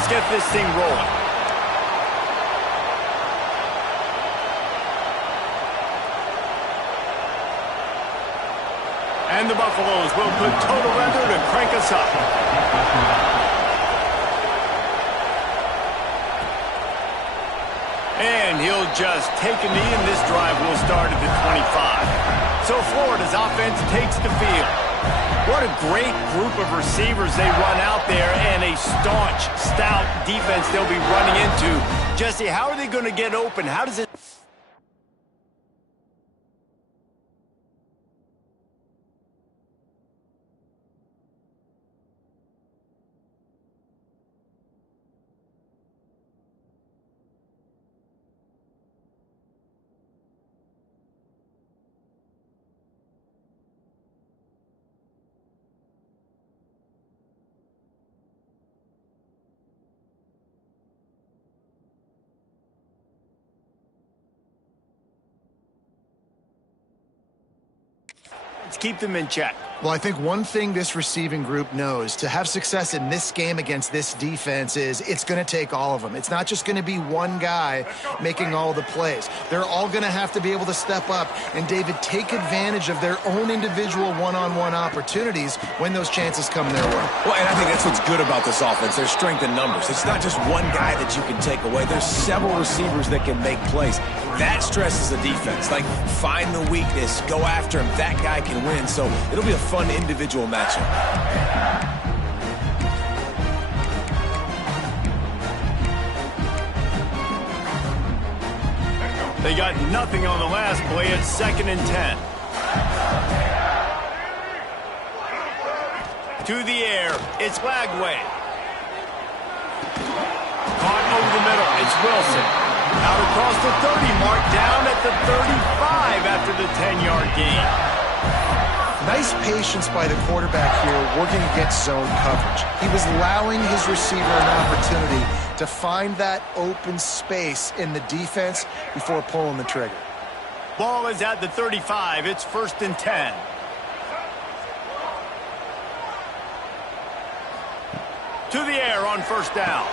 let's get this thing rolling. And the Buffaloes will put total weather to crank us up. And he'll just take a knee, and this drive will start at the 25. So Florida's offense takes the field. What a great group of receivers they run out there, and a staunch, stout defense they'll be running into. Jesse, how are they going to get open? How does it... Let's keep them in check. Well, I think one thing this receiving group knows to have success in this game against this defense is it's going to take all of them. It's not just going to be one guy making all the plays. They're all going to have to be able to step up and, David, take advantage of their own individual one-on-one opportunities when those chances come their way. Well, and I think that's what's good about this offense. There's strength in numbers. It's not just one guy that you can take away. There's several receivers that can make plays. That stresses the defense. Like, find the weakness, go after him. That guy can win. So it'll be a fun individual matchup. They got nothing on the last play. It's 2nd and 10. To the air. It's Lagway. Caught over the middle. It's Wilson. Out across the 30 mark. Down at the 35 after the 10-yard gain. Nice patience by the quarterback here working against zone coverage. He was allowing his receiver an opportunity to find that open space in the defense before pulling the trigger. Ball is at the 35. It's 1st and 10. To the air on 1st down.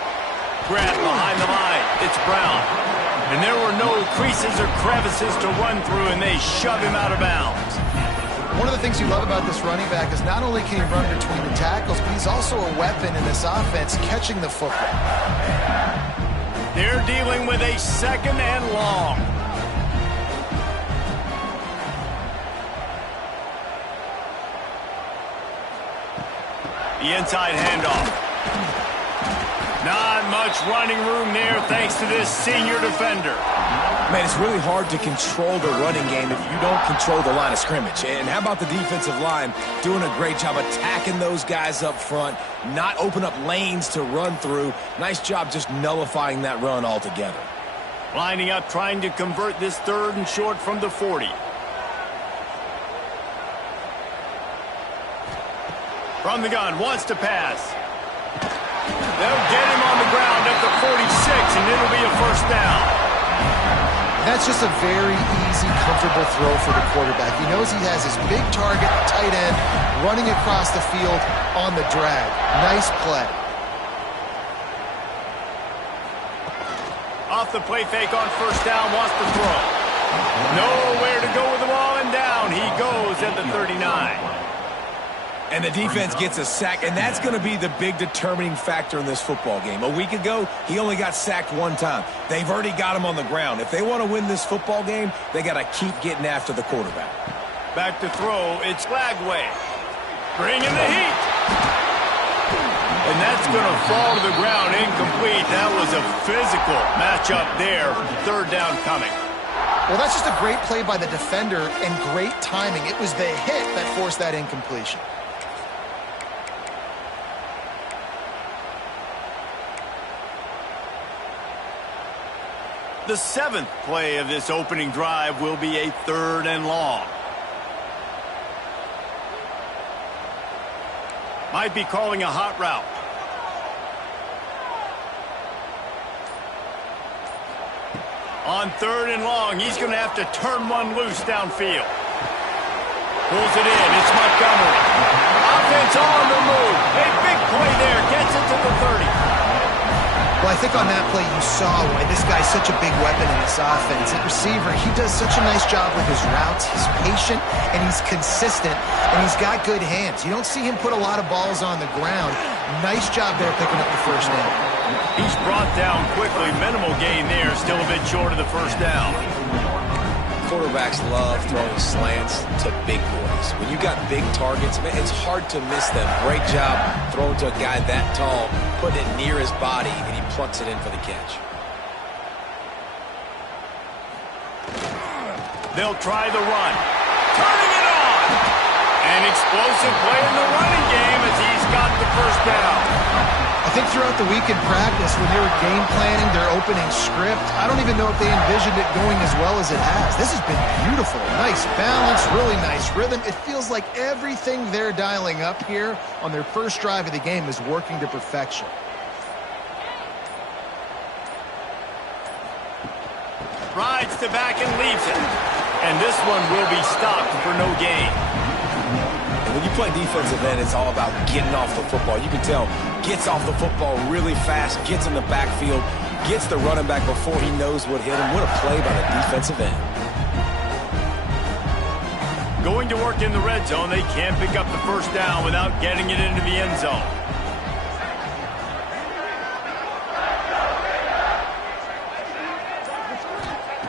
Grab behind the line. It's Brown. And there were no creases or crevices to run through, and they shove him out of bounds. One of the things you love about this running back is not only can he run between the tackles, but he's also a weapon in this offense catching the football. They're dealing with a 2nd and long. The inside handoff. Not much running room there thanks to this senior defender. Man, it's really hard to control the running game if you don't control the line of scrimmage. And how about the defensive line doing a great job attacking those guys up front, not open up lanes to run through. Nice job just nullifying that run altogether. Lining up, trying to convert this 3rd and short from the 40. From the gun, wants to pass. They'll get him on the ground at the 46, and it'll be a 1st down. That's just a very easy, comfortable throw for the quarterback. He knows he has his big target, tight end, running across the field on the drag. Nice play. Off the play fake on 1st down, wants to throw. Nowhere to go with the ball, and down he goes at the 39. And the defense gets a sack, and that's going to be the big determining factor in this football game. A week ago, he only got sacked 1 time. They've already got him on the ground. If they want to win this football game, they got to keep getting after the quarterback. Back to throw, it's Lagway. Bringing the heat. And that's going to fall to the ground incomplete. That was a physical matchup there. 3rd down coming. Well, that's just a great play by the defender and great timing. It was the hit that forced that incompletion. The 7th play of this opening drive will be a 3rd and long. Might be calling a hot route. On 3rd and long, he's going to have to turn one loose downfield. Pulls it in. It's Montgomery. Offense on the move. A big play there. Gets it to the 30. Well, I think on that play you saw why this guy's such a big weapon in this offense. At receiver, he does such a nice job with his routes. He's patient, and he's consistent, and he's got good hands. You don't see him put a lot of balls on the ground. Nice job there picking up the first down. He's brought down quickly. Minimal gain there. Still a bit short of the first down. Quarterbacks love throwing slants to big boys. When you got big targets, man, it's hard to miss them. Great job throwing to a guy that tall, putting it near his body, and he plucks it in for the catch. They'll try the run. Turning it on! An explosive play in the running game as he's got the first down. I think throughout the week in practice, when they were game planning their opening script, I don't even know if they envisioned it going as well as it has. This has been beautiful. Nice balance, really nice rhythm. It feels like everything they're dialing up here on their first drive of the game is working to perfection. Rides to back and leaves it. And this one will be stopped for no gain. When you play defensive end, it's all about getting off the football. You can tell, gets off the football really fast, gets in the backfield, gets the running back before he knows what hit him. What a play by the defensive end. Going to work in the red zone, they can't pick up the first down without getting it into the end zone.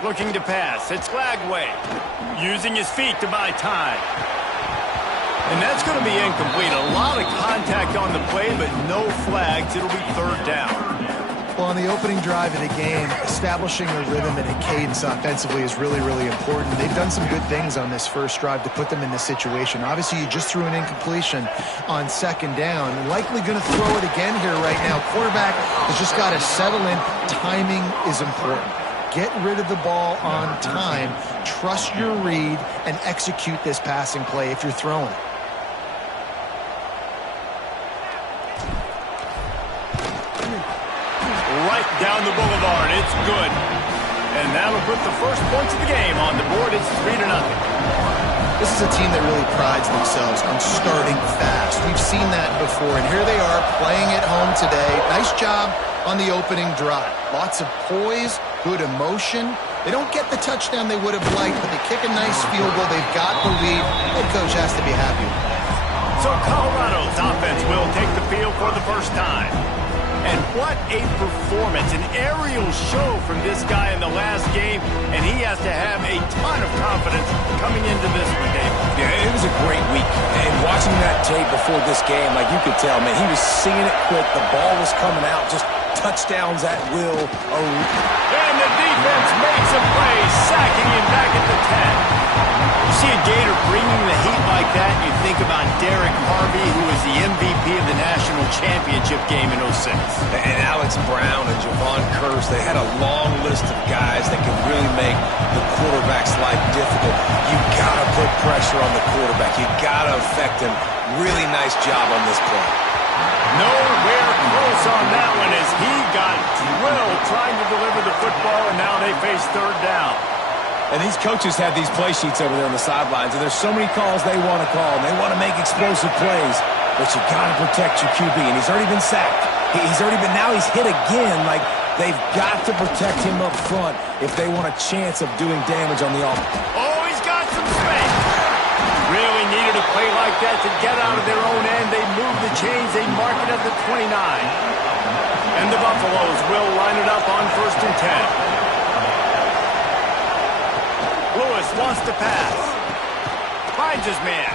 Looking to pass, it's Flagway. Using his feet to buy time. And that's going to be incomplete. A lot of contact on the play, but no flags. It'll be third down. Well, on the opening drive of the game, establishing a rhythm and a cadence offensively is really, really important. They've done some good things on this first drive to put them in this situation. Obviously, you just threw an incompletion on second down. Likely going to throw it again here right now. Quarterback has just got to settle in. Timing is important. Get rid of the ball on time. Trust your read and execute this passing play if you're throwing. Right down the boulevard. It's good. And that'll put the first points of the game on the board. It's 3-0. This is a team that really prides themselves on starting fast. We've seen that before, and here they are playing at home today. Nice job on the opening drive. Lots of poise, good emotion. They don't get the touchdown they would have liked, but they kick a nice field goal. They've got the lead. Head coach has to be happy with that. So Colorado's offense will take the field for the first time. And what a performance, an aerial show from this guy in the last game, and he has to have a ton of confidence coming into this one, Dave. Yeah, it was a great week, and watching that tape before this game, like you could tell, man, he was seeing it quick, the ball was coming out, just touchdowns at will. And the defense makes a play, sacking him back at the 10. You see a Gator bringing the heat like that, you think about Derek Harvey, who was the MVP of the national championship game in 06. And Alex Brown and Javon Curse, they had a long list of guys that could really make the quarterback's life difficult. You gotta put pressure on the quarterback. You gotta affect him. Really nice job on this play. Nowhere close on that one as he got drilled trying to deliver the football, and now they face third down. And these coaches have these play sheets over there on the sidelines, and there's so many calls they want to call, and they want to make explosive plays, but you got to protect your QB, and he's already been sacked. Now he's hit again. Like, they've got to protect him up front if they want a chance of doing damage on the offense. Oh, he's got some space. Really needed a play like that to get out of their own end. They move the chains. They mark it at the 29. And the Buffaloes will line it up on 1st and 10. Lewis wants to pass. Finds his man.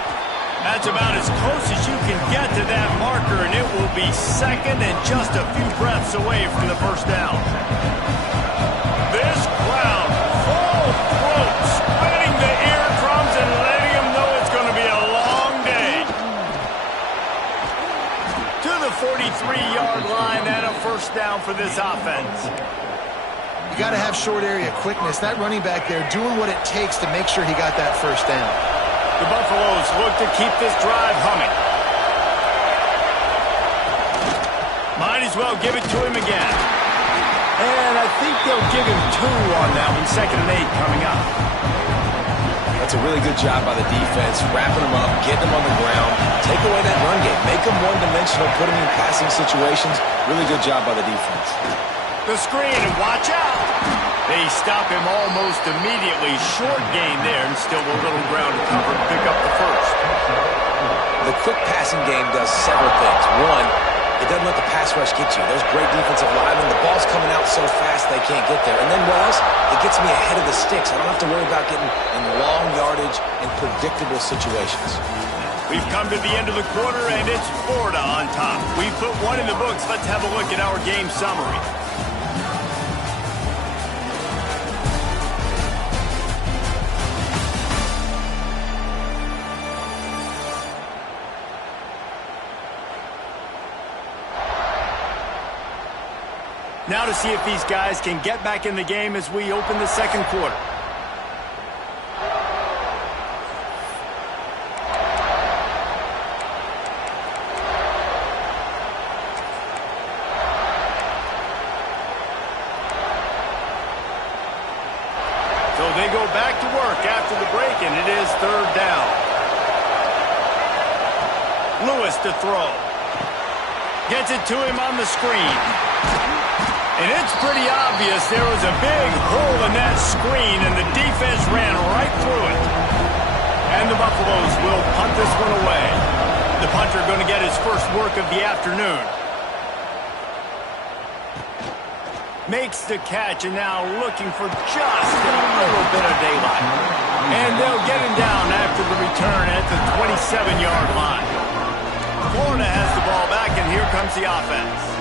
That's about as close as you can get to that marker, and it will be second and just a few breaths away from the first down. This crowd, full throat, spreading the eardrums and letting them know it's going to be a long day. To the 43-yard line and a first down for this offense. You got to have short area quickness. That running back there doing what it takes to make sure he got that first down. The Buffaloes look to keep this drive humming. Might as well give it to him again. And I think they'll give him 2 on that one. 2nd and 8 coming up. That's a really good job by the defense, wrapping them up, getting them on the ground, take away that run game, make them one-dimensional, put them in passing situations. Really good job by the defense. The screen, and watch out. They stop him almost immediately. Short gain there, and still a little ground to cover to pick up the first. The quick passing game does several things. One, it doesn't let the pass rush get you. There's great defensive linemen. The ball's coming out so fast they can't get there. And then what else? It gets me ahead of the sticks. I don't have to worry about getting in long yardage and predictable situations. We've come to the end of the quarter, and it's Florida on top. We've put one in the books. Let's have a look at our game summary. Now to see if these guys can get back in the game as we open the second quarter. So they go back to work after the break, and it is third down. Lewis to throw. Gets it to him on the screen. And it's pretty obvious there was a big hole in that screen, and the defense ran right through it. And the Buffaloes will punt this one away. The punter going to get his first work of the afternoon. Makes the catch, and now looking for just a little bit of daylight. And they'll get him down after the return at the 27-yard line. Florida has the ball back, and here comes the offense.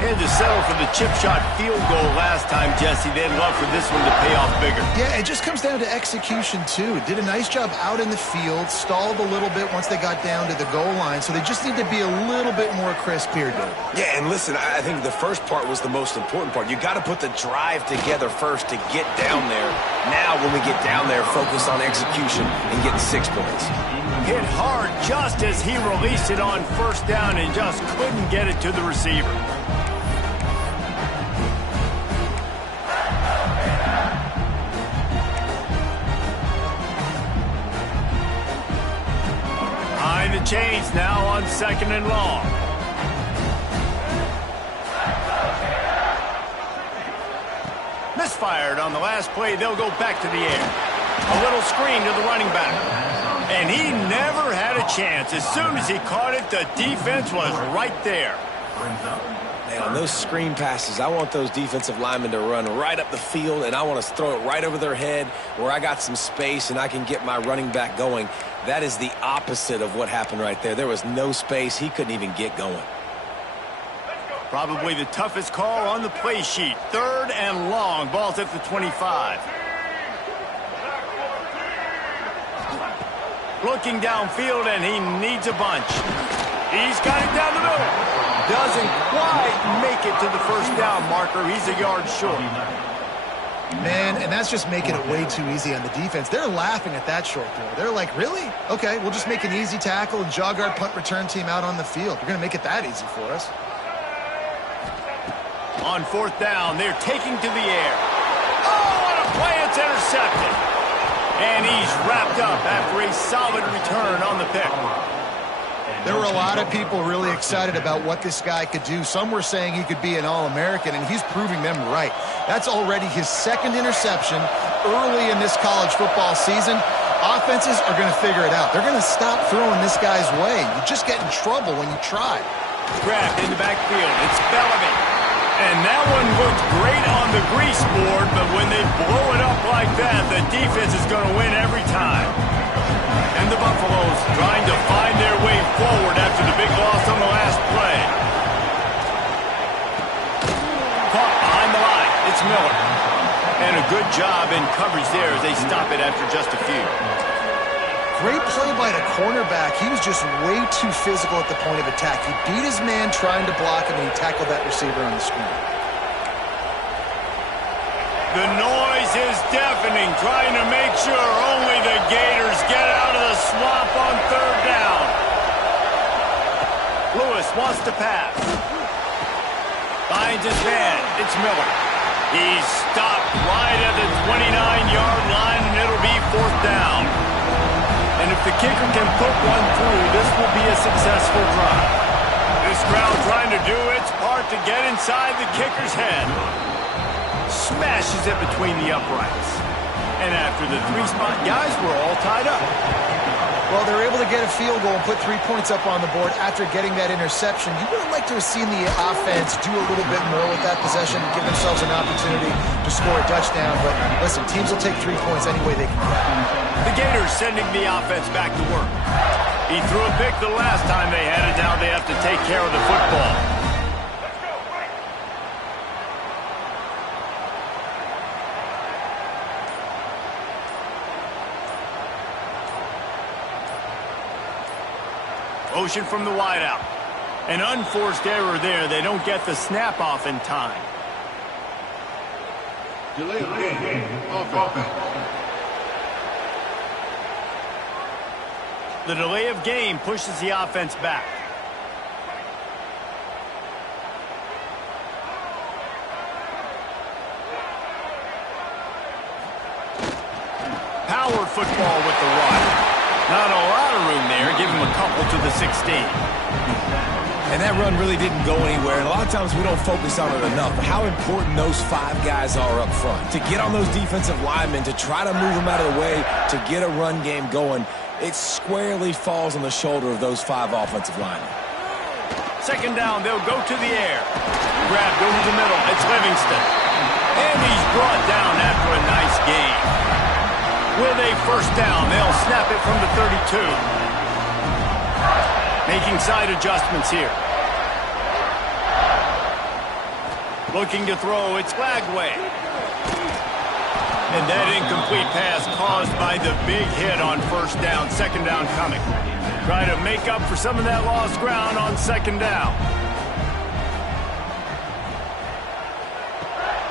Had to settle for the chip shot field goal last time, Jesse. They'd love for this one to pay off bigger. Yeah, it just comes down to execution, too. Did a nice job out in the field, stalled a little bit once they got down to the goal line, so they just need to be a little bit more crisp here, Dave. Yeah, and listen, I think the first part was the most important part. You got to put the drive together first to get down there. Now, when we get down there, focus on execution and getting 6 points. Hit hard just as he released it on first down and just couldn't get it to the receiver. Behind the chains now on second and long. Misfired on the last play. They'll go back to the air. A little screen to the running back. And he never had a chance. As soon as he caught it, the defense was right there. Man, on those screen passes, I want those defensive linemen to run right up the field, and I want to throw it right over their head where I got some space and I can get my running back going. That is the opposite of what happened right there. There was no space. He couldn't even get going. Probably the toughest call on the play sheet. Third and long. Ball's at the 25. Looking downfield, and he needs a bunch. He's got it down the middle. Doesn't quite make it to the first down marker. He's a yard short. Man, and that's just making it way too easy on the defense. They're laughing at that short throw. They're like, really? Okay, we'll just make an easy tackle and jog our punt return team out on the field. We're going to make it that easy for us. On fourth down, they're taking to the air. Oh, what a play. It's intercepted. And he's wrapped up after a solid return on the pick. There were a lot of people really excited about what this guy could do. Some were saying he could be an All-American, and he's proving them right. That's already his second interception early in this college football season. Offenses are going to figure it out. They're going to stop throwing this guy's way. You just get in trouble when you try. Grabbed in the backfield. It's Bellamy. And that one looked great on the grease board, but when they blow it up like that, the defense is going to win every time. And the Buffaloes trying to find their way forward after the big loss on the last play. Caught behind the line. It's Miller. And a good job in coverage there as they stop it after just a few. Great play by the cornerback. He was just way too physical at the point of attack. He beat his man trying to block him, and he tackled that receiver on the screen. The noise is deafening, trying to make sure only the Gators get out of the swamp on third down. Lewis wants to pass. Finds his man. It's Miller. He's stopped right at the 29-yard line, and it'll be fourth down. And if the kicker can put one through, this will be a successful drive. get inside the kicker's head. Smashes it between the uprights. And after the three-spot guys were all tied up. Well, they're able to get a field goal and put 3 points up on the board after getting that interception. You would have liked to have seen the offense do a little bit more with that possession, give themselves an opportunity to score a touchdown. But listen, teams will take 3 points any way they can get. The Gators sending the offense back to work. He threw a pick the last time they had it. Now they have to take care of the football. Motion from the wideout. An unforced error there. They don't get the snap off in time. Delay of game. Offense. The delay of game pushes the offense back. Power football with the run. Not a lot of room there. Give him a couple to the 16. And that run really didn't go anywhere. And a lot of times we don't focus on it enough. But how important those 5 guys are up front. To get on those defensive linemen, to try to move them out of the way, to get a run game going, it squarely falls on the shoulder of those 5 offensive linemen. Second down, they'll go to the air. Grabbed over the middle. It's Livingston. And he's brought down after a nice gain. With a first down, they'll snap it from the 32. Making side adjustments here. Looking to throw, it's Lagway. And that incomplete pass caused by the big hit on first down. Second down coming. Try to make up for some of that lost ground on second down.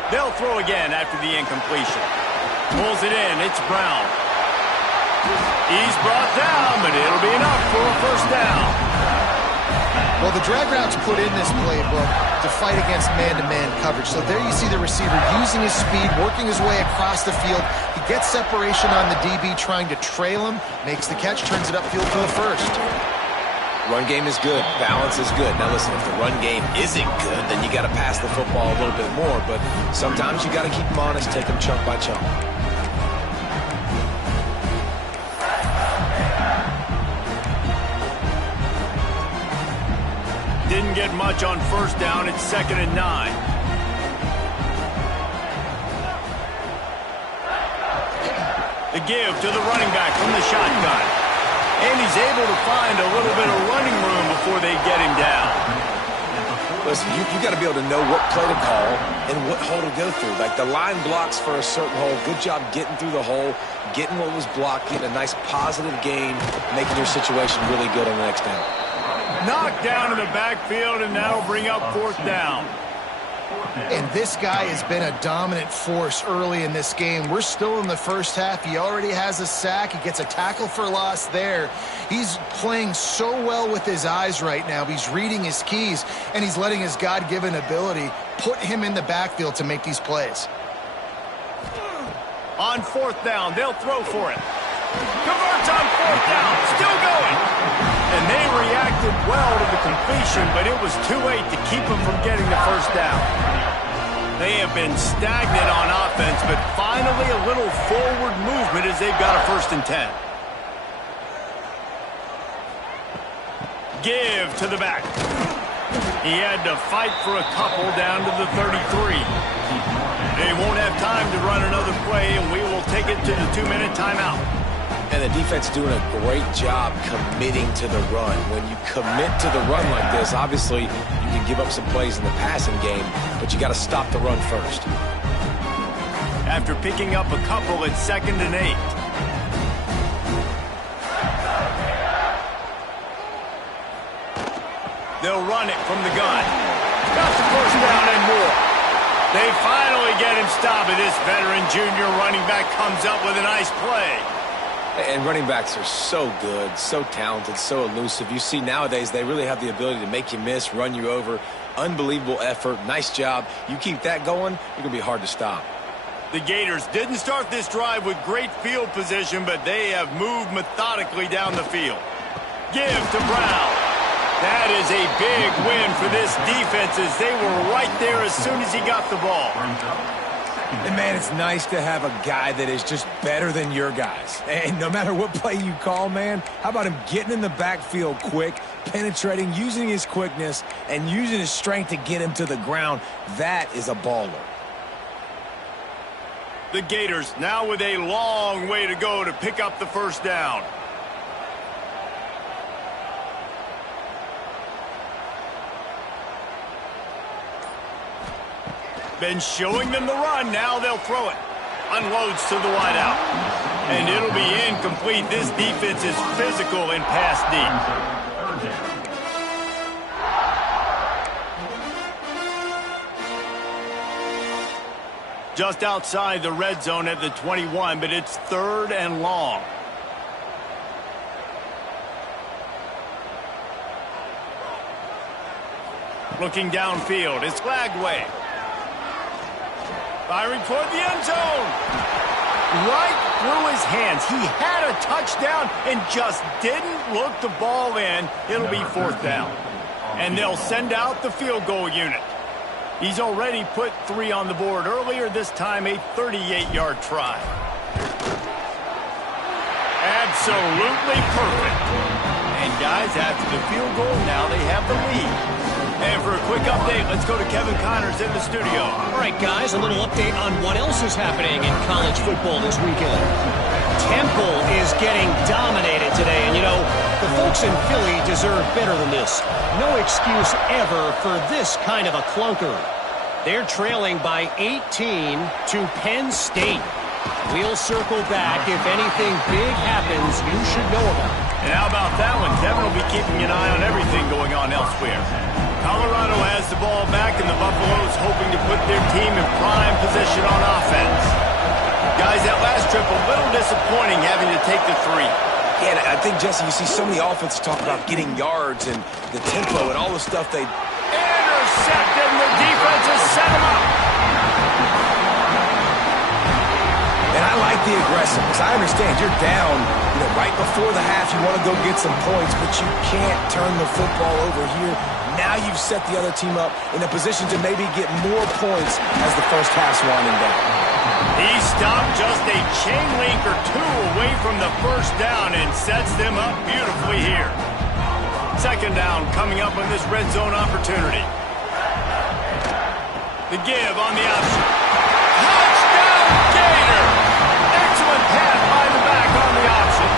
They'll throw again after the incompletion. Pulls it in. It's Brown. He's brought down, but it'll be enough for a first down. Well, the drag route's put in this playbook to fight against man-to-man coverage. So there you see the receiver using his speed, working his way across the field. He gets separation on the DB, trying to trail him, makes the catch, turns it upfield for the first. Run game is good. Balance is good. Now listen, if the run game isn't good, then you got to pass the football a little bit more. But sometimes you got to keep them honest, take them chunk by chunk. Didn't get much on first down. It's 2nd and 9. The give to the running back from the shotgun. And he's able to find a little bit of running room before they get him down. Listen, you got to be able to know what play to call and what hole to go through. Like the line blocks for a certain hole. Good job getting through the hole, getting what was blocked, getting a nice positive gain, making your situation really good on the next down. Knocked down in the backfield, and that'll bring up 4th down. And this guy has been a dominant force early in this game. We're still in the first half. He already has a sack. He gets a tackle for loss there. He's playing so well with his eyes right now. He's reading his keys, and he's letting his God-given ability put him in the backfield to make these plays. On 4th down, they'll throw for it. Converts on 4th down, still going. And they reacted well to the completion, but it was too late to keep them from getting the first down. They have been stagnant on offense, but finally a little forward movement as they've got a 1st and 10. Give to the back. He had to fight for a couple down to the 33. They won't have time to run another play, and we will take it to the 2-minute timeout. And the defense doing a great job committing to the run. When you commit to the run like this, obviously you can give up some plays in the passing game, but you got to stop the run first. After picking up a couple, it's 2nd and 8. They'll run it from the gun. Got the first down and more. They finally get him stopped, and this veteran junior running back comes up with a nice play. And running backs are so good, so talented, so elusive. You see nowadays they really have the ability to make you miss, run you over. Unbelievable effort. Nice job. You keep that going, you're going to be hard to stop. The Gators didn't start this drive with great field position, but they have moved methodically down the field. Give to Brown. That is a big win for this defense as they were right there as soon as he got the ball. And, man, it's nice to have a guy that is just better than your guys. And no matter what play you call, man, how about him getting in the backfield quick, penetrating, using his quickness, and using his strength to get him to the ground? That is a baller. The Gators now with a long way to go to pick up the first down. Been showing them the run. Now they'll throw it. Unloads to the wideout. And it'll be incomplete. This defense is physical and pass deep. Just outside the red zone at the 21, but it's 3rd and long. Looking downfield. It's flagged away. Firing toward the end zone. Right through his hands. He had a touchdown and just didn't look the ball in. It'll be 4th down. And they'll send out the field goal unit. He's already put 3 on the board earlier, this time a 38-yard try. Absolutely perfect. And guys, after the field goal, now they have the lead. And for a quick update, let's go to Kevin Connors in the studio. All right, guys, a little update on what else is happening in college football this weekend. Temple is getting dominated today, and, you know, the folks in Philly deserve better than this. No excuse ever for this kind of a clunker. They're trailing by 18 to Penn State. We'll circle back. If anything big happens, you should know about it. And how about that one? Kevin will be keeping an eye on everything going on elsewhere. Colorado has the ball back, and the Buffaloes hoping to put their team in prime position on offense. Guys, that last trip, a little disappointing having to take the 3. Yeah, and I think, Jesse, you see so many offenses talk about getting yards and the tempo and all the stuff they... Intercepted, and the defense has set him up. And I like the aggressiveness. I understand you're down, you know, right before the half. You want to go get some points, but you can't turn the football over here. Now you've set the other team up in a position to maybe get more points as the first half's winding down. He stopped just a chain link or 2 away from the first down and sets them up beautifully here. 2nd down coming up on this red zone opportunity. The give on the option. Touchdown, Gator! Excellent pass by the back on the option.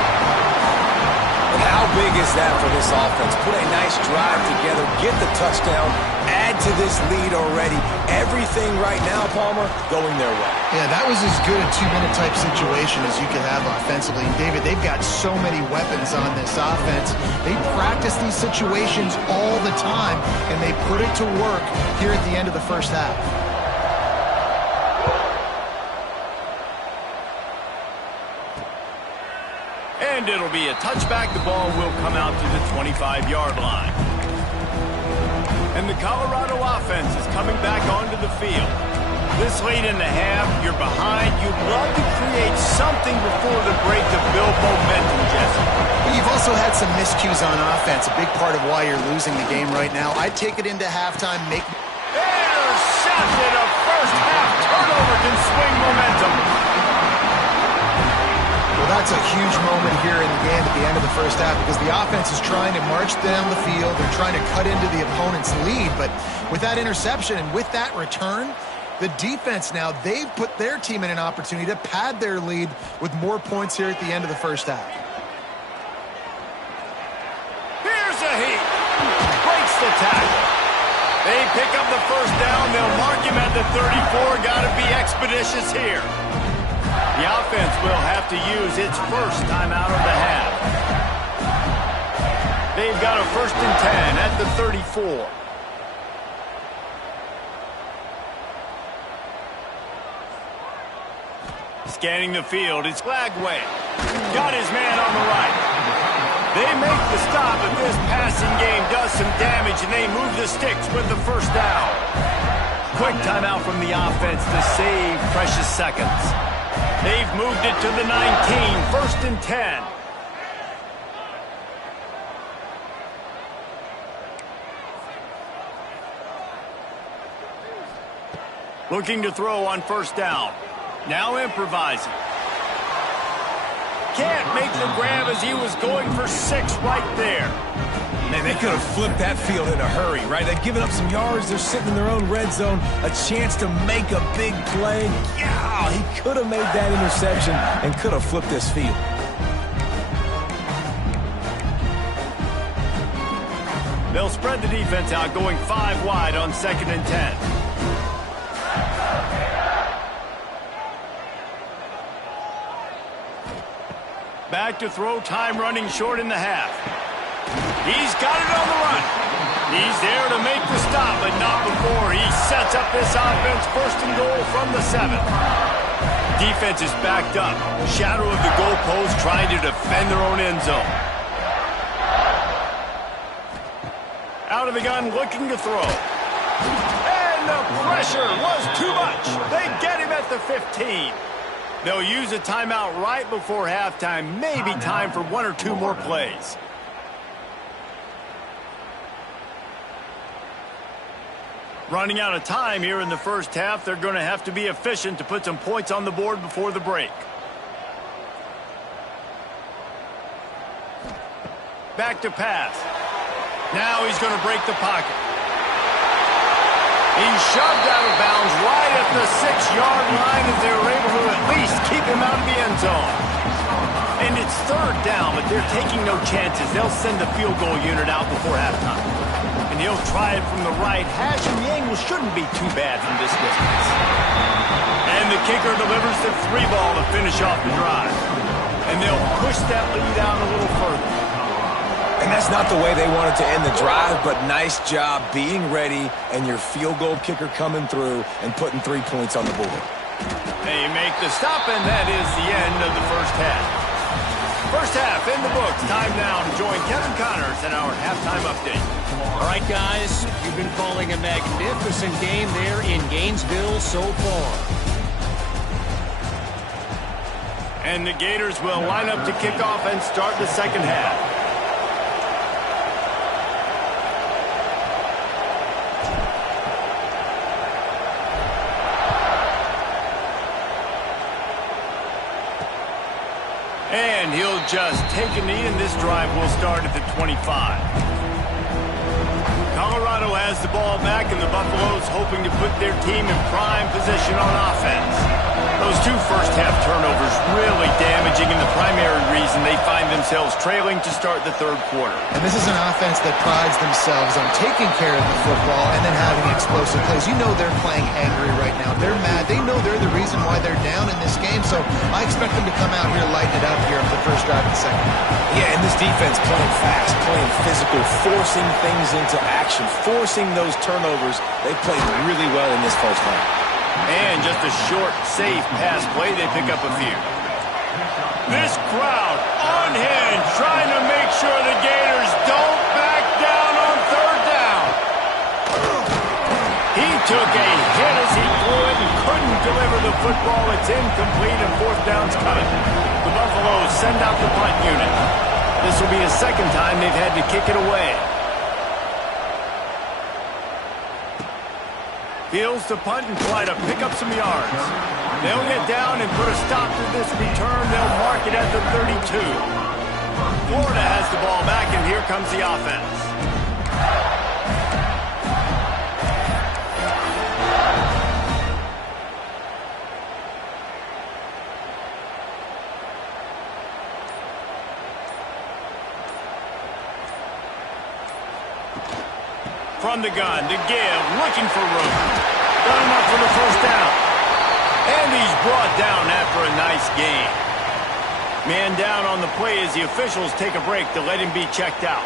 And how big is that for this offense? Put a nice drive together, get the touchdown, add to this lead already. Everything right now, Palmer, going their way. Yeah, that was as good a 2-minute type situation as you could have offensively. And David, they've got so many weapons on this offense. They practice these situations all the time, and they put it to work here at the end of the first half. And it'll be a touchback. The ball will come out to the 25-yard line. And the Colorado offense is coming back onto the field. This late in the half, you're behind. You'd love to create something before the break to build momentum, Jesse. But you've also had some miscues on offense, a big part of why you're losing the game right now. I'd take it into halftime, make... Intercepted! A first half turnover can swing momentum. Well, that's a huge moment here in the game at the end of the first half because the offense is trying to march down the field. They're trying to cut into the opponent's lead. But with that interception and with that return, the defense now, they've put their team in an opportunity to pad their lead with more points here at the end of the first half. Here's a heat. Breaks the tackle. They pick up the first down. They'll mark him at the 34. Got to be expeditious here. The offense will have to use its first timeout of the half. They've got a 1st and 10 at the 34. Scanning the field, it's Flagway. Got his man on the right. They make the stop, but this passing game does some damage, and they move the sticks with the first down. Quick timeout from the offense to save precious seconds. They've moved it to the 19, 1st and 10. Looking to throw on first down. Now improvising. Can't make the grab as he was going for 6 right there. Man, they could have flipped that field in a hurry, right? They've given up some yards. They're sitting in their own red zone. A chance to make a big play. Yeah, he could have made that interception and could have flipped this field. They'll spread the defense out, going 5 wide on 2nd and 10. Back to throw, time running short in the half. He's got it on the run. He's there to make the stop, but not before he sets up this offense 1st and goal from the 7. Defense is backed up. Shadow of the goalpost trying to defend their own end zone. Out of the gun, looking to throw. And the pressure was too much. They get him at the 15. They'll use a timeout right before halftime. Maybe time for 1 or 2 more plays. Running out of time here in the first half. They're going to have to be efficient to put some points on the board before the break. Back to pass. Now he's going to break the pocket. He's shoved out of bounds right at the 6-yard line as they were able to at least keep him out of the end zone. And it's 3rd down, but they're taking no chances. They'll send the field goal unit out before halftime. And he'll try it from the right hash, and the angle shouldn't be too bad from this distance. And the kicker delivers the 3 ball to finish off the drive. And they'll push that lead out a little further. And that's not the way they wanted to end the drive, but nice job being ready and your field goal kicker coming through and putting 3 points on the board. They make the stop, and that is the end of the first half. First half in the books. Time now to join Kevin Connors in our halftime update. All right, guys, you've been calling a magnificent game there in Gainesville so far. And the Gators will line up to kick off and start the second half. And he'll just take a knee, and this drive will start at the 25. Colorado has the ball back, and the Buffaloes hoping to put their team in prime position on offense. Those 2 first-half turnovers really damaging, and the primary reason they find themselves trailing to start the 3rd quarter. And this is an offense that prides themselves on taking care of the football and then having explosive plays. You know they're playing angry right now. They're mad. They know they're the reason why they're down in this game, so I expect them to come out here, lighten it up here for the first drive of the second half. Yeah, and this defense playing fast, playing physical, forcing things into action, forcing those turnovers. They played really well in this first half. And just a short, safe pass play, they pick up a few. This crowd on hand trying to make sure the Gators don't back down on 3rd down. He took a hit as he threw it and couldn't deliver the football. It's incomplete and 4th down's coming. The Buffaloes send out the punt unit. This will be the 2nd time they've had to kick it away. Fields to punt and try to pick up some yards. They'll get down and put a stop to this return. They'll mark it at the 32. Florida has the ball back, and here comes the offense. From the gun to give, looking for room. Got him up for the 1st down. And he's brought down after a nice gain. Man down on the play as the officials take a break to let him be checked out.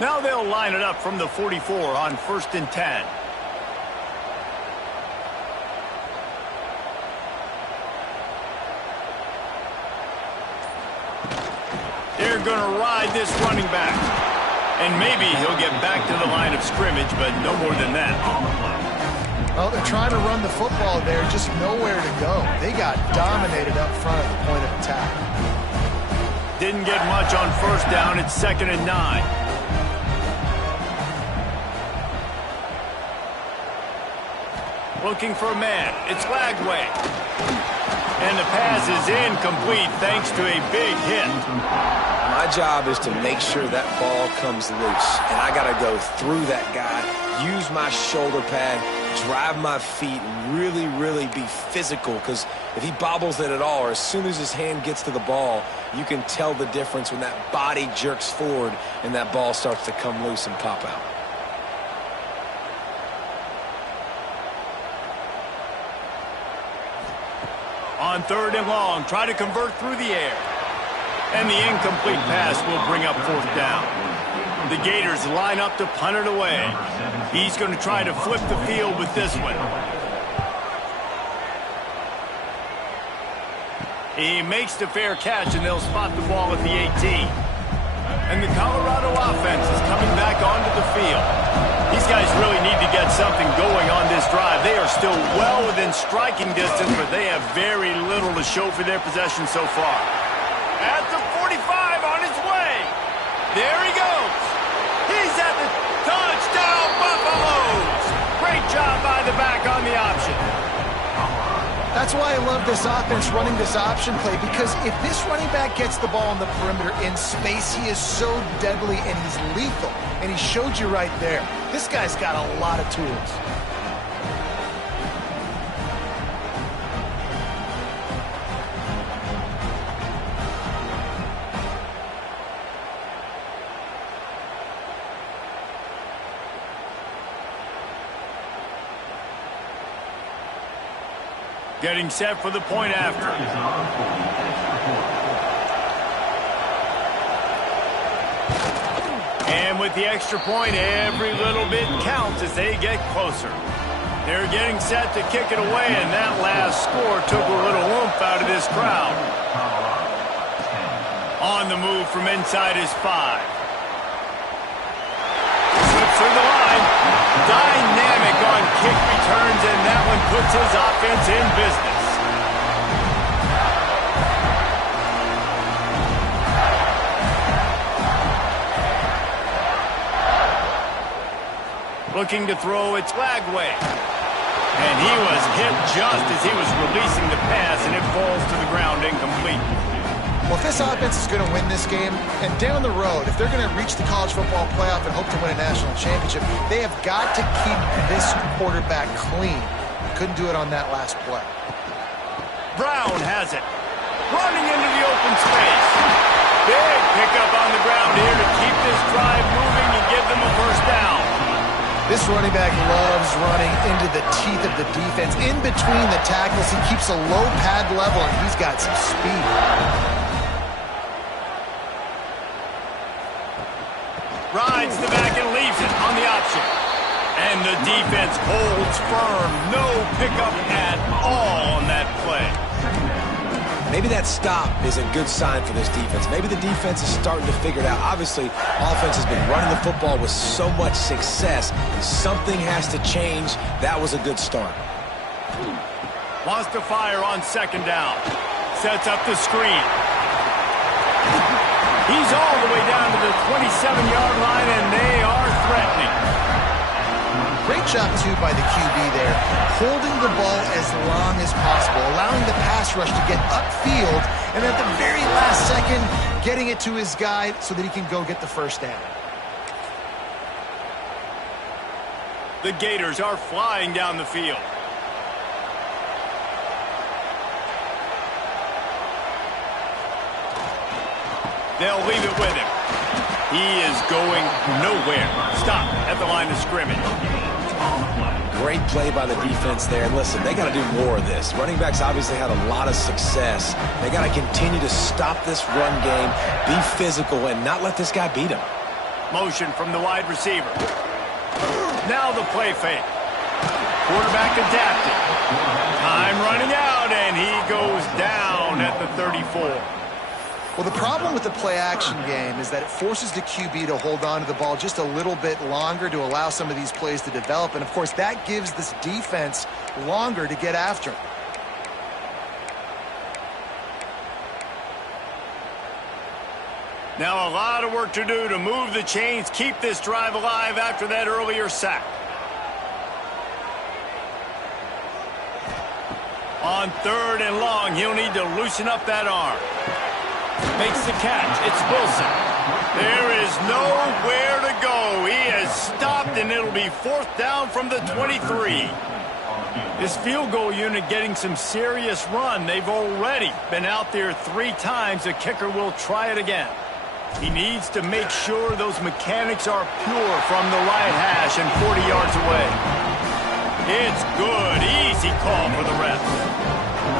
Now they'll line it up from the 44 on 1st and 10. They're going to ride this running back. And maybe he'll get back to the line of scrimmage, but no more than that. Well, they're trying to run the football there, just nowhere to go. They got dominated up front at the point of attack. Didn't get much on first down. It's 2nd and 9. Looking for a man. It's Lagway. And the pass is incomplete thanks to a big hit. My job is to make sure that ball comes loose. And I got to go through that guy, use my shoulder pad, drive my feet, really, really be physical. Because if he bobbles it at all, or as soon as his hand gets to the ball, you can tell the difference when that body jerks forward and that ball starts to come loose and pop out. On 3rd and long, try to convert through the air. And the incomplete pass will bring up 4th down. The Gators line up to punt it away. He's going to try to flip the field with this one. He makes the fair catch, and they'll spot the ball at the 18. And the Colorado offense is coming back onto the field. These guys really need to get something going on this drive. They are still well within striking distance, but they have very little to show for their possession so far. At the 45, on his way. There he goes. He's at the touchdown, Buffaloes. Great job by the back on the option. That's why I love this offense running this option play, because if this running back gets the ball on the perimeter in space, he is so deadly and he's lethal. And he showed you right there. This guy's got a lot of tools. Getting set for the point after. And with the extra point, every little bit counts as they get closer. They're getting set to kick it away, and that last score took a little oomph out of this crowd. On the move from inside his 5. Slips through the line. Dynamic on kick returns, and that one puts his offense in business. Looking to throw, it's Lagway. And he was hit just as he was releasing the pass, and it falls to the ground incomplete. Well, if this offense is going to win this game, and down the road, if they're going to reach the college football playoff and hope to win a national championship, they have got to keep this quarterback clean. Couldn't do it on that last play. Brown has it. Running into the open space. Big pickup on the ground here to keep this drive moving and give them a first down. This running back loves running into the teeth of the defense. In between the tackles, he keeps a low pad level, and he's got some speed. Rides the back and leaves it on the option. And the defense holds firm. No pickup at all on that play. Maybe that stop is a good sign for this defense. Maybe the defense is starting to figure it out. Obviously, offense has been running the football with so much success. Something has to change. That was a good start. Wants to fire on 2nd down. Sets up the screen. He's all the way down to the 27-yard line, and they are threatening. Great job, too, by the QB there, holding the ball as long as possible, allowing the pass rush to get upfield, and at the very last second, getting it to his guy so that he can go get the first down. The Gators are flying down the field. They'll leave it with him. He is going nowhere. Stop at the line of scrimmage. Great play by the defense there. And listen, they got to do more of this. Running backs obviously had a lot of success. They got to continue to stop this run game, be physical, and not let this guy beat him. Motion from the wide receiver. Now the play fake. Quarterback adapted. Time running out, and he goes down at the 34. Well, the problem with the play-action game is that it forces the QB to hold on to the ball just a little bit longer to allow some of these plays to develop. And, of course, that gives this defense longer to get after him. Now a lot of work to do to move the chains, keep this drive alive after that earlier sack. On 3rd and long, he'll need to loosen up that arm. Makes the catch. It's Wilson. There is nowhere to go. He has stopped, and it'll be 4th down from the 23. This field goal unit getting some serious run. They've already been out there 3 times. The kicker will try it again. He needs to make sure those mechanics are pure from the right hash and 40 yards away. It's good. Easy call for the ref.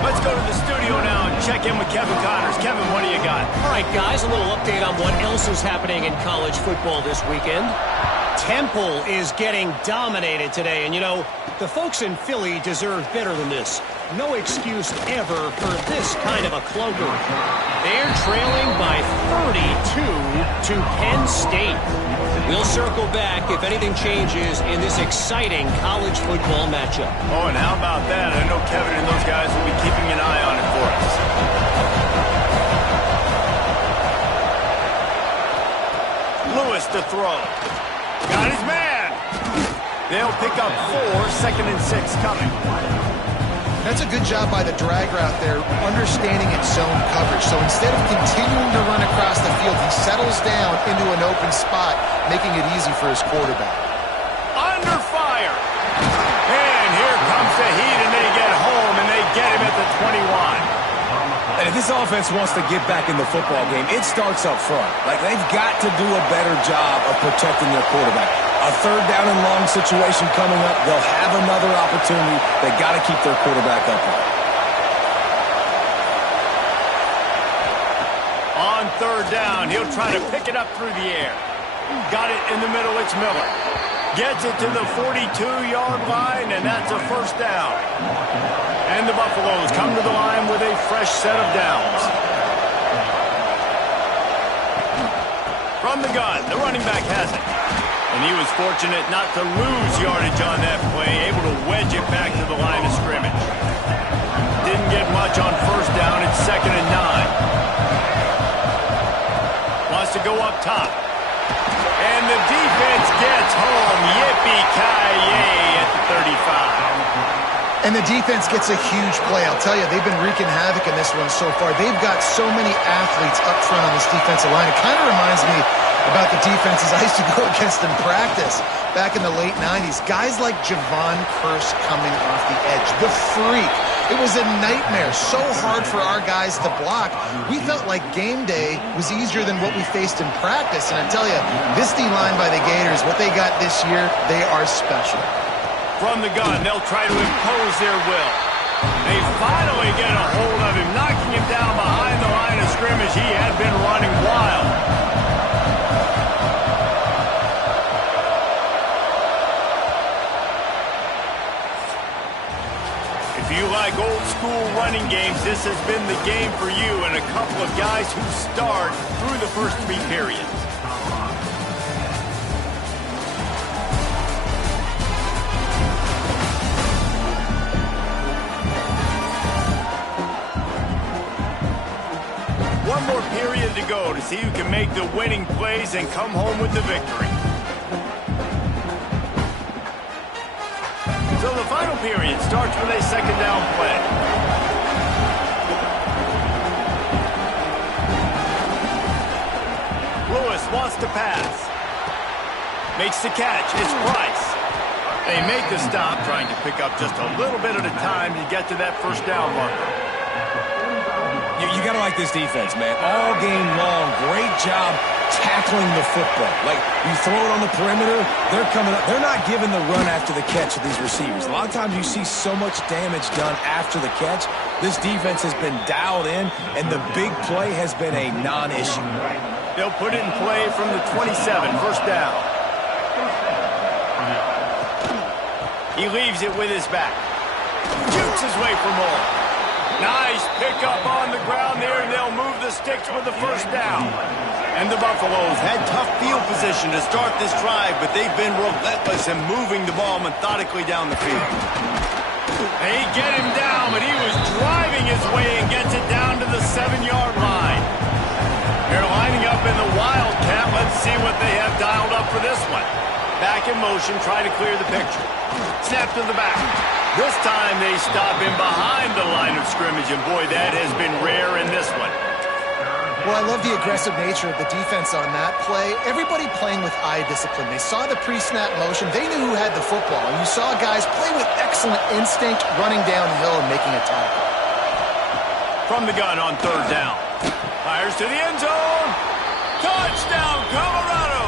Let's go to the studio now and check in with Kevin Connors. Kevin, what do you got? All right, guys, a little update on what else is happening in college football this weekend. Temple is getting dominated today, and you know, the folks in Philly deserve better than this. No excuse ever for this kind of a clunker. They're trailing by 32 to Penn State. We'll circle back if anything changes in this exciting college football matchup. Oh, and how about that? I know Kevin and those guys will be keeping an eye on it for us. Lewis to throw. Got his man. They'll pick up 4, 2nd and 6 coming. That's a good job by the drag route there, understanding its zone coverage. So instead of continuing to run across the field, he settles down into an open spot, making it easy for his quarterback. Under fire. And here comes the heat, and they get home, and they get him at the 21. And if this offense wants to get back in the football game, it starts up front. Like, they've got to do a better job of protecting their quarterback. A 3rd down and long situation coming up. They'll have another opportunity. They got to keep their quarterback upright. On 3rd down, he'll try to pick it up through the air. Got it in the middle. It's Miller. Gets it to the 42-yard line, and that's a 1st down. And the Buffaloes come to the line with a fresh set of downs. From the gun, the running back has it. And he was fortunate not to lose yardage on that play, able to wedge it back to the line of scrimmage. Didn't get much on 1st down. It's 2nd and 9. Wants to go up top. And the defense gets home. Yippee-ki-yay at the 35. And the defense gets a huge play. I'll tell you, they've been wreaking havoc in this one so far. They've got so many athletes up front on this defensive line. It kind of reminds me about the defenses I used to go against in practice back in the late 90s. Guys like Javon Curse coming off the edge. The freak. It was a nightmare. So hard for our guys to block. We felt like game day was easier than what we faced in practice. And I tell you, this D-line by the Gators, what they got this year, they are special. From the gun, they'll try to impose their will. They finally get a hold of him, knocking him down behind the line of scrimmage. He had been running wild. If you like old school running games, this has been the game for you, and a couple of guys who start through the first 3 periods. One more period to go to see who can make the winning plays and come home with the victory. So the final period starts with a 2nd down play. Lewis wants to pass. Makes the catch. It's Price. They make the stop, trying to pick up just a little bit at a time to get to that 1st down marker. You got to like this defense, man. All game long, great job tackling the football. Like, you throw it on the perimeter, they're coming up. They're not giving the run after the catch to these receivers. A lot of times you see so much damage done after the catch. This defense has been dialed in, and the big play has been a non-issue. They'll put it in play from the 27, 1st down. He leaves it with his back. Shoots his way for more. Nice pickup on the ground there, and they'll move the sticks with the 1st down. And the Buffaloes had tough field position to start this drive, but they've been relentless in moving the ball methodically down the field. They get him down, but he was driving his way and gets it down to the 7-yard line. They're lining up in the back in motion, try to clear the picture. Snap to the back. This time they stop him behind the line of scrimmage, and boy, that has been rare in this one. Well, I love the aggressive nature of the defense on that play. Everybody playing with eye discipline. They saw the pre-snap motion. They knew who had the football. And you saw guys play with excellent instinct, running downhill and making a tackle. From the gun on third down. Fires to the end zone. Touchdown, Colorado.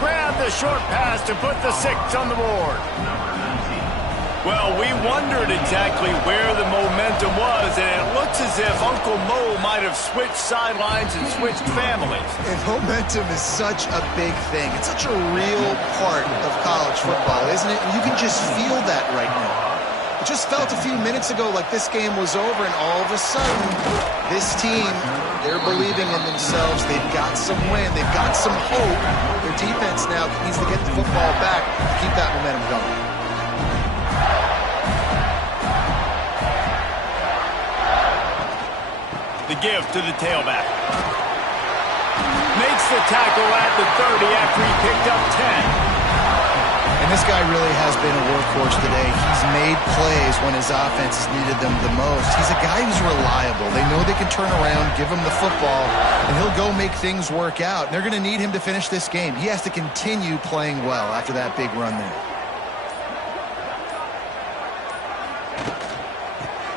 Grab the short pass to put the 6 on the board. Well, we wondered exactly where the momentum was, and it looks as if Uncle Mo might have switched sidelines and switched families. And momentum is such a big thing. It's such a real part of college football, isn't it? And you can just feel that right now. It just felt a few minutes ago like this game was over, and all of a sudden, this team, they're believing in themselves. They've got some win. They've got some hope. Their defense now needs to get the football back to keep that momentum going. The give to the tailback. Makes the tackle at the 30 after he picked up 10. And this guy really has been a workhorse today. He's made plays when his offense has needed them the most. He's a guy who's reliable. They know they can turn around, give him the football, and he'll go make things work out. And they're going to need him to finish this game. He has to continue playing well after that big run there.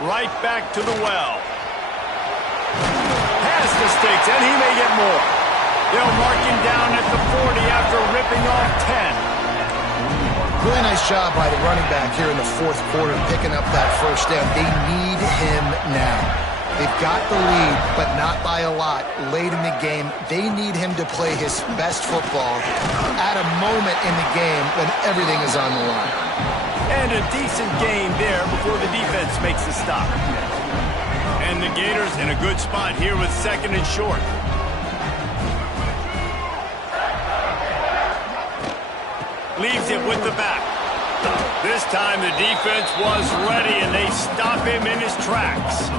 Right back to the well. Past the sticks, and he may get more. They'll mark him down at the 40 after ripping off 10. Really nice job by the running back here in the fourth quarter, picking up that first down. They need him now. They've got the lead, but not by a lot late in the game. They need him to play his best football at a moment in the game when everything is on the line. And a decent gain there before the defense makes the stop. And the Gators in a good spot here with second and short. Leaves it with the back. This time the defense was ready, and they stop him in his tracks.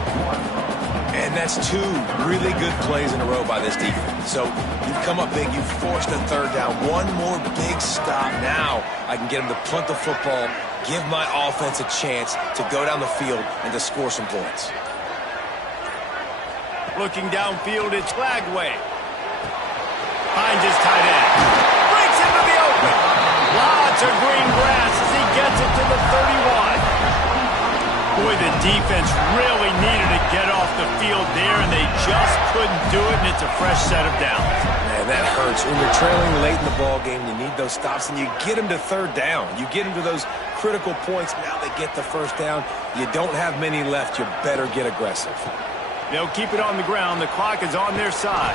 And that's 2 really good plays in a row by this defense. So you've come up big, you've forced a third down. One more big stop. Now I can get him to punt the football, give my offense a chance to go down the field and to score some points. Looking downfield, it's Lagway. Finds his tight end. Breaks into the open. Lots of green grass as he gets it to the 31. Boy, the defense really needed to get off the field there, and they just couldn't do it, and it's a fresh set of downs. Man, that hurts. When you're trailing late in the ball game, you need those stops, and you get them to third down. You get them to those critical points. Now they get the first down. You don't have many left. You better get aggressive. They'll keep it on the ground. The clock is on their side.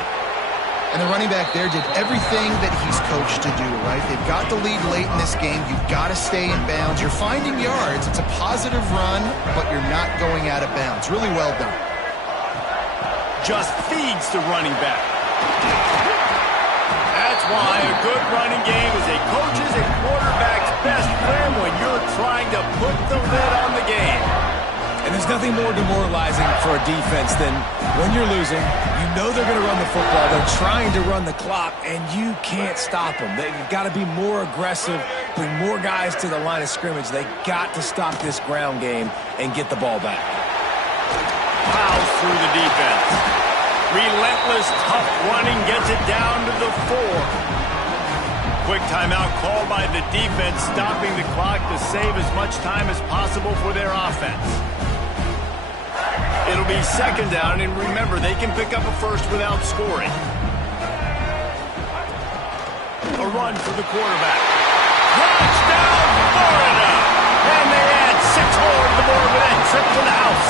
And the running back there did everything that he's coached to do, right? They've got the lead late in this game. You've got to stay in bounds. You're finding yards. It's a positive run, but you're not going out of bounds. Really well done. Just feeds the running back. That's why a good running game is a coach's and quarterback's best friend when you're trying to put the lid on the game. And there's nothing more demoralizing for a defense than when you're losing, you know they're going to run the football, they're trying to run the clock, and you can't stop them. They've got to be more aggressive, bring more guys to the line of scrimmage. They got to stop this ground game and get the ball back. Plows through the defense. Relentless, tough running gets it down to the 4. Quick timeout called by the defense, stopping the clock to save as much time as possible for their offense. It'll be second down, and remember, they can pick up a first without scoring. A run for the quarterback. Touchdown, Florida! And they add 6 more to the board with that trip to the house.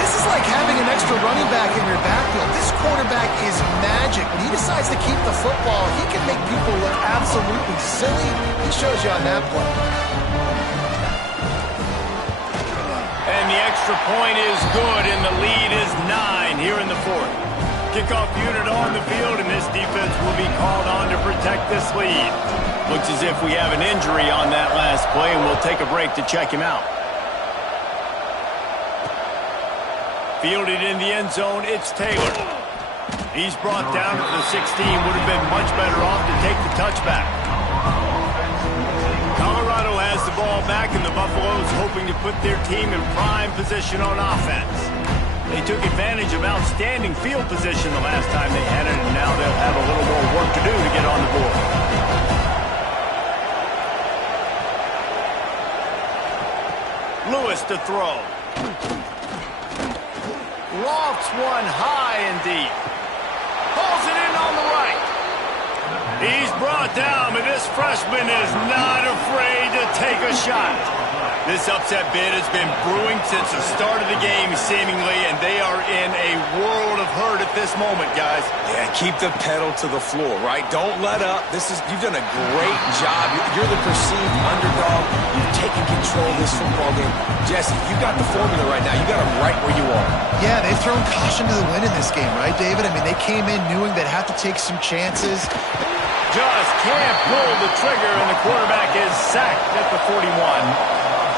This is like having an extra running back in your backfield. This quarterback is magic. When he decides to keep the football, he can make people look absolutely silly. He shows you on that play. And the extra point is good, and the lead is 9 here in the 4th. Kickoff unit on the field, and this defense will be called on to protect this lead. Looks as if we have an injury on that last play, and we'll take a break to check him out. Fielded in the end zone, it's Taylor. He's brought down at the 16, would have been much better off to take the touchback. Colorado has the ball back, and the Buffaloes hoping to put their team in prime position on offense. They took advantage of outstanding field position the last time they had it, and now they'll have a little more work to do to get on the board. Lewis to throw. Lofts one high and deep. Pulls it in on the right. He's brought down, but this freshman is not afraid to take a shot. This upset bid has been brewing since the start of the game, seemingly, and they are in a world of hurt at this moment, guys. Yeah, keep the pedal to the floor, right? Don't let up. You've done a great job. You're the perceived underdog. You've taken control of this football game. Jesse, you got the formula right now. You got them right where you are. Yeah, they've thrown caution to the wind in this game, right, David? I mean, they came in knowing they'd have to take some chances. Just can't pull the trigger, and the quarterback is sacked at the 41.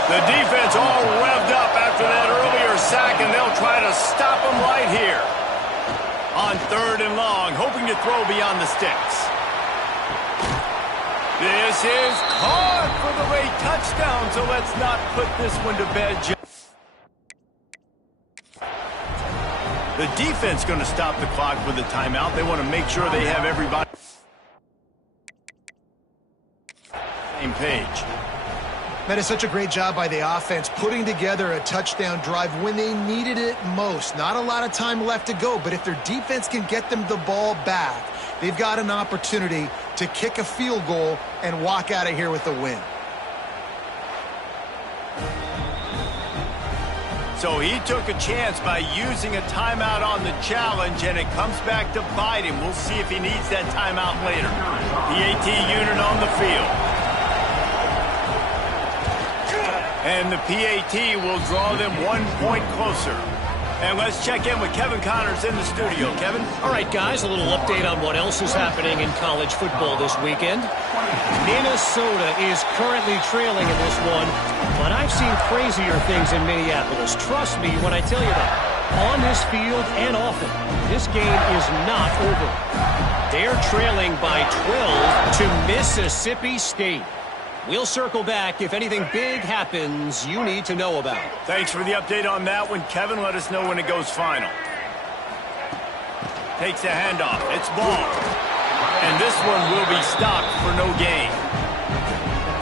The defense all revved up after that earlier sack, and they'll try to stop them right here. On 3rd and long, hoping to throw beyond the sticks. This is caught for the late touchdown, so let's not put this one to bed. The defense going to stop the clock with a timeout. They want to make sure they have everybody same page. That is such a great job by the offense, putting together a touchdown drive when they needed it most. Not a lot of time left to go, but if their defense can get them the ball back, they've got an opportunity to kick a field goal and walk out of here with a win. So he took a chance by using a timeout on the challenge, and it comes back to bite him. We'll see if he needs that timeout later. The AT unit on the field. And the PAT will draw them 1 point closer. And let's check in with Kevin Connors in the studio. Kevin? All right, guys, a little update on what else is happening in college football this weekend. Minnesota is currently trailing in this one, but I've seen crazier things in Minneapolis. Trust me when I tell you that. On this field and off it, this game is not over. They're trailing by 12 to Mississippi State. We'll circle back if anything big happens you need to know about. Thanks for the update on that one, Kevin. Let us know when it goes final. Takes a handoff. It's ball. And this one will be stopped for no gain.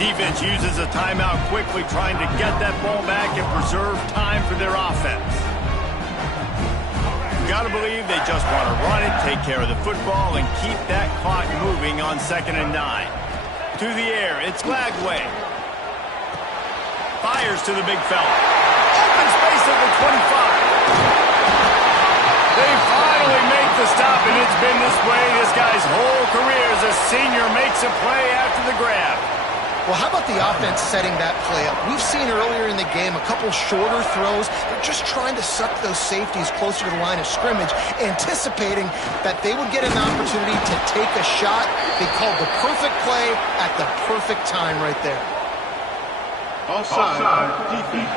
Defense uses a timeout quickly, trying to get that ball back and preserve time for their offense. Got to believe they just want to run it, take care of the football, and keep that clock moving on 2nd and 9. To the air, it's Lagway. Fires to the big fella. Open space at the 25. They finally make the stop, and it's been this way this guy's whole career as a senior makes a play after the grab. Well, how about the offense setting that play up? We've seen earlier in the game a couple shorter throws. They're just trying to suck those safeties closer to the line of scrimmage, anticipating that they would get an opportunity to take a shot. They called the perfect play at the perfect time right there. Offside. Defense.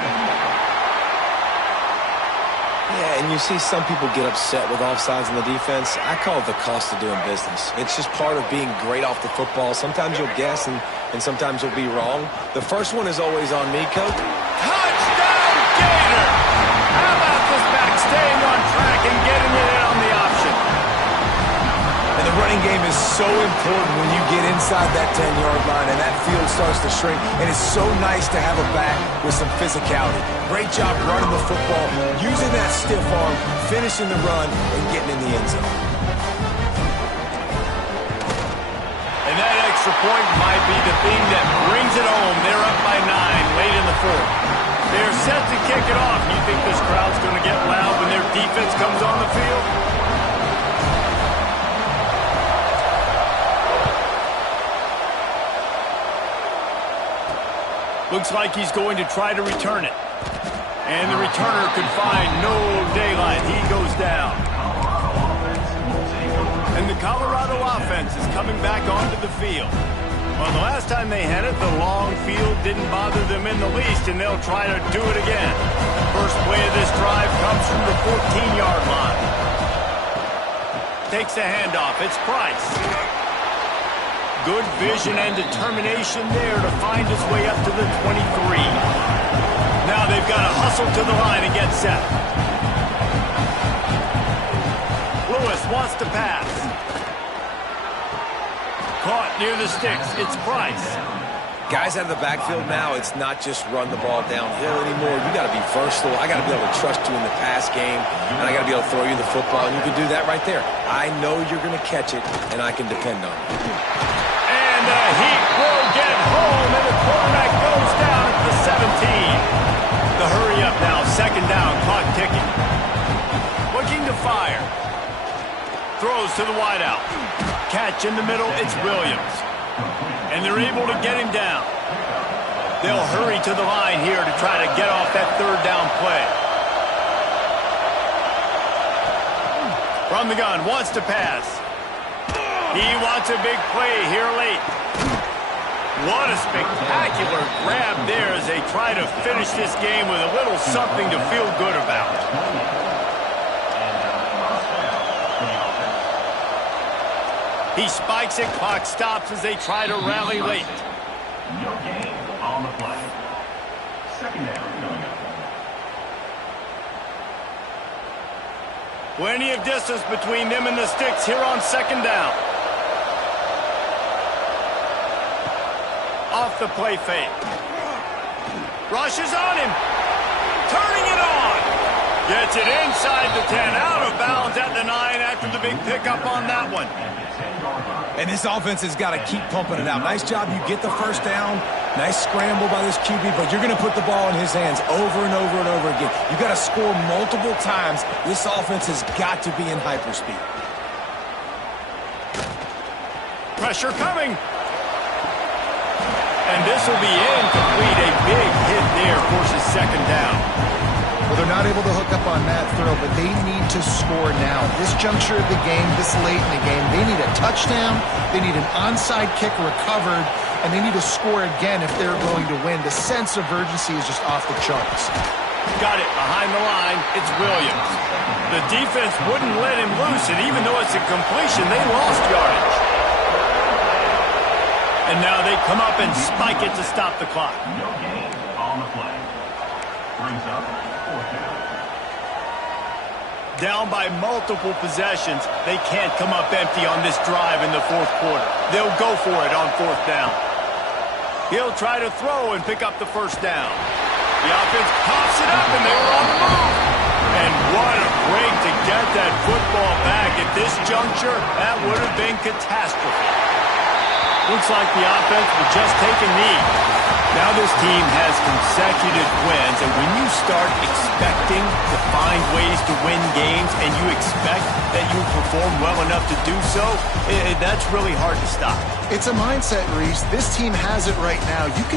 Yeah, and you see some people get upset with offsides in the defense. I call it the cost of doing business. It's just part of being great off the football. Sometimes you'll guess, and sometimes you'll be wrong. The first one is always on me, Coach. Touchdown, Gator! How about this back staying on track and getting it in on the option? And the running game is so important when you get inside that 10-yard line and that field starts to shrink. And it's so nice to have a back with some physicality. Great job running the football, using that stiff arm, finishing the run, and getting in the end zone. And that extra point might be the thing that brings it home. They're up by 9 late in the 4th. They're set to kick it off. You think this crowd's going to get loud when their defense comes on the field? Looks like he's going to try to return it. And the returner could find no daylight. He goes down. And the Colorado offense is coming back onto the field. Well, the last time they had it, the long field didn't bother them in the least, and they'll try to do it again. First play of this drive comes from the 14-yard line. Takes a handoff. It's Price. Good vision and determination there to find his way up to the 23. Now they've got to hustle to the line and get set. Lewis wants to pass. Caught near the sticks. It's Price. Guys out of the backfield now, it's not just run the ball downhill anymore. You got to be versatile. I got to be able to trust you in the pass game, and I got to be able to throw you the football, and you can do that right there. I know you're going to catch it, and I can depend on it. And the Heat will get home, and the quarterback goes down at the 17. The hurry up now, second down, clock ticking. Looking to fire. Throws to the wideout. Catch in the middle, it's Williams. And they're able to get him down. They'll hurry to the line here to try to get off that third down play. From the gun, wants to pass. He wants a big play here late. What a spectacular grab there as they try to finish this game with a little something to feel good about. He spikes it, clock stops as they try to rally late. No gain on the play. Second down coming up. Plenty of distance between them and the sticks here on second down. Off the play fake. Rushes on him. Turning it on. Gets it inside the 10. Out of bounds at the 9 after the big pickup on that one. And this offense has got to keep pumping it out. Nice job. You get the first down. Nice scramble by this QB, but you're going to put the ball in his hands over and over and over again. You got to score multiple times. This offense has got to be in hyperspeed. Pressure coming. And this will be incomplete. A big hit there forces second down. Well, they're not able to hook up on that throw, but they need to score now. This juncture of the game, this late in the game, they need a touchdown, they need an onside kick recovered, and they need to score again if they're going to win. The sense of urgency is just off the charts. Got it behind the line. It's Williams. The defense wouldn't let him loose, and even though it's a completion, they lost yardage. And now they come up and spike it to stop the clock. No gain on the play. Brings up fourth down. Down by multiple possessions, they can't come up empty on this drive in the fourth quarter. They'll go for it on fourth down. He'll try to throw and pick up the first down. The offense pops it up, and they were on the move. And what a break to get that football back. At this juncture, that would have been catastrophe. Looks like the offense will just take a knee. Now this team has consecutive wins, and when you start expecting to find ways to win games and you expect that you perform well enough to do so, that's really hard to stop. It's a mindset, Reese. This team has it right now. You can